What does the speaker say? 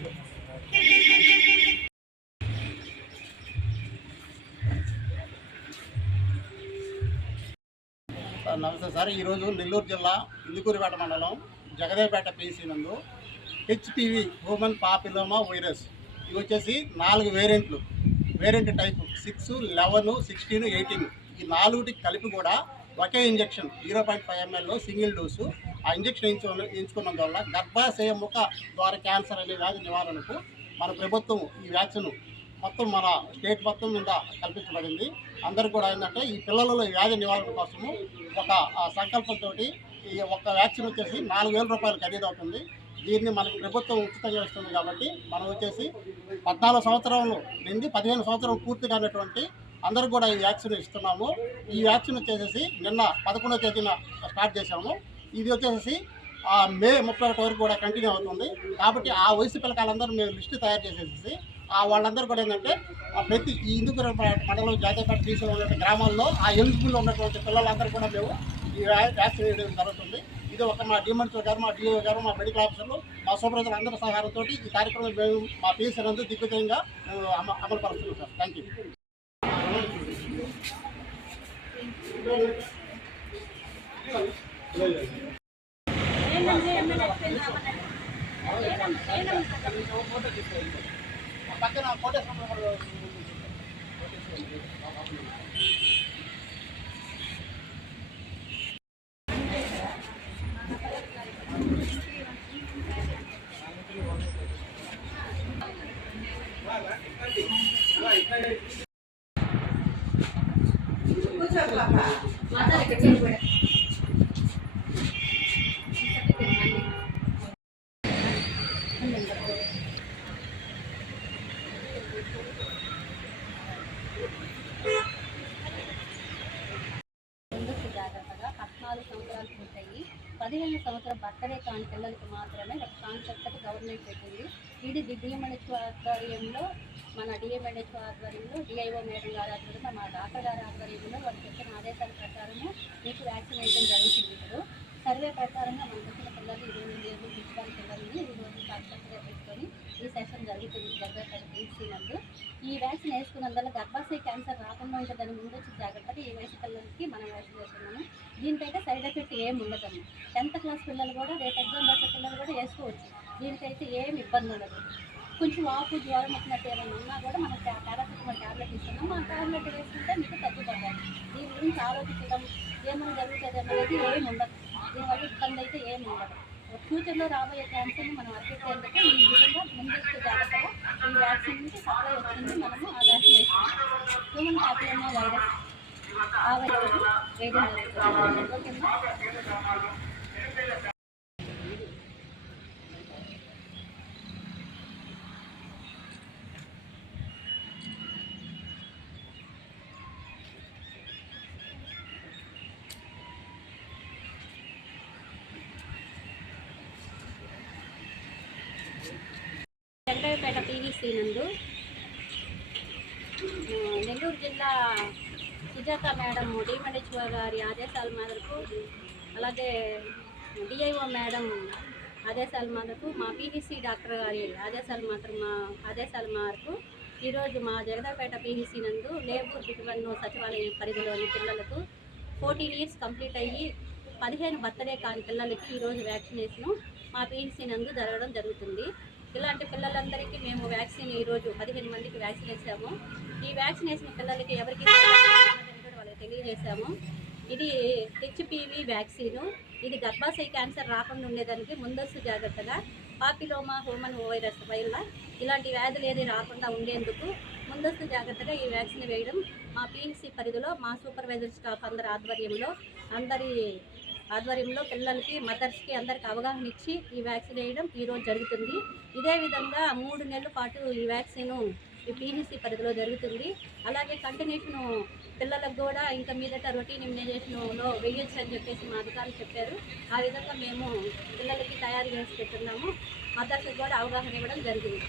నమస్తే సార్. ఈరోజు నెల్లూరు జిల్లా ఇందుకూరిపేట మండలం జగదేపేట పిసి నందు హెచ్పివి హ్యూమన్ పాపిలోమా వైరస్ ఇవి వచ్చేసి 4 వేరియంట్ టైపు 6, 11, 16, 18 ఈ 4టికి కలిపి కూడా ఒకే ఇంజెక్షన్ 0.5 ml సింగిల్ డోసు ఆ ఇంజెక్షన్ ఎంచుకున్నందువల్ల గర్భాశయ ముఖ ద్వారా క్యాన్సర్ అనే వ్యాధి నివారణకు మన ప్రభుత్వం ఈ వ్యాక్సిన్ మొత్తం మన స్టేట్ మొత్తం మీద కల్పించబడింది. అందరూ కూడా ఏంటంటే ఈ పిల్లలలో వ్యాధి నివారణ కోసము ఒక సంకల్పంతో ఈ ఒక్క వ్యాక్సిన్ వచ్చేసి 4,000 రూపాయలు ఖరీదవుతుంది. దీన్ని మనకి ప్రభుత్వం ఉచితంగా ఇస్తుంది కాబట్టి మనం వచ్చేసి 14 సంవత్సరాలు నుండి 15 సంవత్సరాలు పూర్తి కానటువంటి అందరూ కూడా ఈ వ్యాక్సిన్ ఇస్తున్నాము. ఈ వ్యాక్సిన్ వచ్చేసి నిన్న 11వ తేదీన స్టార్ట్ చేశాము. ఇది వచ్చేసి మే 31 వరకు కూడా కంటిన్యూ అవుతుంది. కాబట్టి ఆ వయసు పిల్లకాయలందరూ మేము లిస్టు తయారు చేసేసి వాళ్ళందరూ కూడా ఏంటంటే ప్రతి ఈ ఇందుకూరిపేట మండలం జాతీయపేట పిసిలో ఉన్న గ్రామాల్లో ఆ ఎలిజిబుల్ ఉన్నటువంటి పిల్లలందరూ కూడా మేము ఈ వ్యాక్సిన్ వేయడం జరుగుతుంది. ఇది ఒక మా డిఎంఎన్సీ గారు, మా డిఓ గారు, మా మెడికల్ ఆఫీసర్లు, మా సూపర్వైజర్ అందరి సహాయంతో ఈ కార్యక్రమం మేము మా పిసి నందు దిగ్విజయంగా అమలు పరుస్తున్నాం సార్. Thank you. పక్కన కోటేశ్వర జాగ్రత్తగా 14 సంవత్సరాలు పూర్తయి 15 సంవత్సరం బర్త్డే కాని పిల్లలకి మాత్రమే ఒక కాన్సెప్ట్ గవర్నమెంట్ పెట్టింది. ఇది డిఎంఎన్హెచ్ఓ ఆధ్వర్యంలో, మన డిఎంఎన్హెచ్ఓ ఆధ్వర్యంలో, డిఐఓ మేడం గారి ఆధ్వర్యంలో, మా డాక్టర్ గారి ఆధ్వర్యంలో వాళ్ళు చెప్పిన ఆదేశాల ప్రకారము మీకు వ్యాక్సిన్ వేయడం జరుగుతుంది. ఇప్పుడు సర్వే ప్రకారంగా మనకు వచ్చిన పిల్లలు 28 ఏళ్ళు పిచ్చుకారి పిల్లల్ని ఈరోజు కాన్సెప్ట్గా పెట్టుకొని ఈ సెషన్ జరుగుతుంది జగదేపేట పిసి నందు. ఈ వ్యాక్సిన్ వేసుకున్నందువల్ల గర్భాశయ క్యాన్సర్ రాకుండా ఉంటుందని ముందు వచ్చి జాగ్రత్తగా ఈ వయసు పిల్లలకి మనం వ్యాక్సిన్ వేస్తున్నాము. దీనికైతే సైడ్ ఎఫెక్ట్ ఏమి ఉండదమ్మా. 10th క్లాస్ పిల్లలు కూడా, రేపు ఎగ్జామ్ రాసే పిల్లలు కూడా వేసుకోవచ్చు. దీనికైతే ఏమి ఇబ్బంది ఉండదు. కొంచెం వాపు, జ్వరం వచ్చినట్టు ఏమైనా ఉన్నా కూడా మనం పారాసిటమాల్ ట్యాబ్లెట్ ఇస్తున్నాము. ఆ ట్యాబ్లెట్ వేసుకుంటే మీకు తగ్గిపోతాయి. దీని గురించి ఆలోచించడం ఏమైనా జరుగుతుంది అనేది ఏమి ఉండదు. దీనివల్ల ఇబ్బంది అయితే ఏమి ఉండదు. ఫ్యూచర్లో రాబోయే క్యాన్సర్ని మనం అరికట్టేందుకు ఈ విధంగా ముందస్తు జాగ్రత్తగా ఈ వ్యాక్సిన్ నుంచి సప్లై వచ్చింది. మనము ఆ వ్యాక్సిన్ వేసుకుంటాం. హ్యూమన్ పాపిలోమా వైరస్ ఆ వైరస్ వేయడం జరుగుతుంది. ఓకేనా? జగదేపేట పిసి నందు నెల్లూరు జిల్లా సుజాత మేడం డిఎంఎన్హెచ్ఓ గారి ఆదేశాల మేరకు, అలాగే డిఐఓ మేడం ఆదేశాల మేరకు, మా పిహెసి డాక్టర్ గారి ఆదేశాల మేరకు ఈరోజు మా జగదేపేట పిహెసి నందు లేబూర్ బిటువన్ను సచివాలయం పరిధిలోని పిల్లలకు 14 years కంప్లీట్ అయ్యి 15 బర్త్డే కాని పిల్లలకి ఈరోజు వ్యాక్సినేషన్ మా పిహెసి నందు జరగడం జరుగుతుంది. ఇలాంటి పిల్లలందరికీ మేము వ్యాక్సిన్ ఈరోజు 15 మందికి వ్యాక్సిన్ వేసాము. ఈ వ్యాక్సిన్ వేసిన పిల్లలకి ఎవరికి వాళ్ళకి తెలియజేశాము. ఇది హెచ్పివి వ్యాక్సిన్. ఇది గర్భాశయ క్యాన్సర్ రాకుండా ఉండేదానికి ముందస్తు జాగ్రత్తగా పాపిలోమా హ్యూమన్ వైరస్ వల్ల ఇలాంటి వ్యాధులు ఏది రాకుండా ఉండేందుకు ముందస్తు జాగ్రత్తగా ఈ వ్యాక్సిన్ వేయడం మా పిహెసి పరిధిలో మా సూపర్వైజర్ స్టాఫ్ అందరి ఆధ్వర్యంలో పిల్లలకి, మదర్స్కి అందరికి అవగాహన ఇచ్చి ఈ వ్యాక్సిన్ వేయడం ఈరోజు జరుగుతుంది. ఇదే విధంగా 3 నెలల పాటు ఈ వ్యాక్సిన్ ఈ పిహెసి పరిధిలో జరుగుతుంది. అలాగే కంటిన్యూషన్ పిల్లలకు కూడా ఇంకా మీదట రొటీన్ ఇమ్యునైజేషన్లో వేయొచ్చు అని చెప్పేసి మా అధికారులు చెప్పారు. ఆ విధంగా మేము పిల్లలకి తయారు చేసి పెట్టున్నాము. మదర్స్కి కూడా అవగాహన ఇవ్వడం జరిగింది.